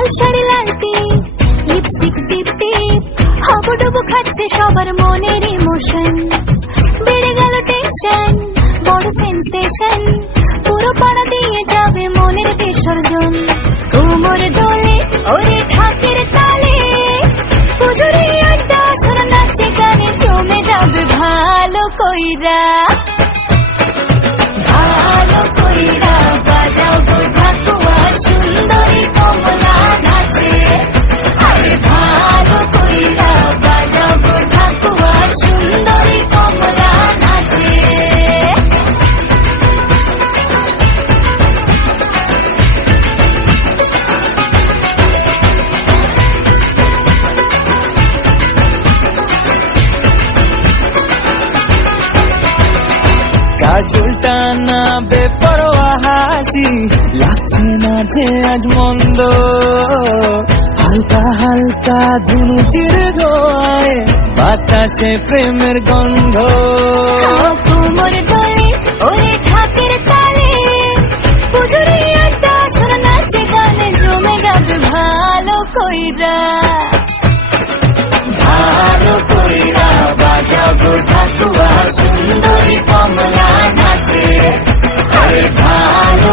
লাল শাড়ি লাল টিপ, lipstick টিপ টিপ, হাবুডুবু খাচ্ছে সবার মনের ইমোশন। বেড়ে গেল টেনশন, বড় সেন্সেশন, পুরো পাড়া দিয়ে যাবে মনের বিসর্জন। কোমর দোলে ওরে ঢাকের তালে, পুজোরে আড্ডা সুর নাচে গানে জমে যাবে ভালো কইরা। ভালো কইরা বাজাও গো ঢাকুয়া, সুন্দরী কমলা নাচে। আরে ভালো কইরা বাজাও গো ঢাকুয়া, সুন্দরী কমলা নাচে। কাজলটা না বেপরোয়া হাসি, লাগছে না যে আজ মন্দ। হালকা হালকা ধুনুচির দোয়ায় বাতাসে প্রেমের গন্ধ। কোমর দোলে ওরে ঢাকের তালে, পুজোরে আড্ডা সুর নাচে গানে জমে যাবে ভালো কইরা। ভালো কইরা বাজাও গো ঢাকুয়া, সুন্দরী কমলা নাচে। আরে ভালো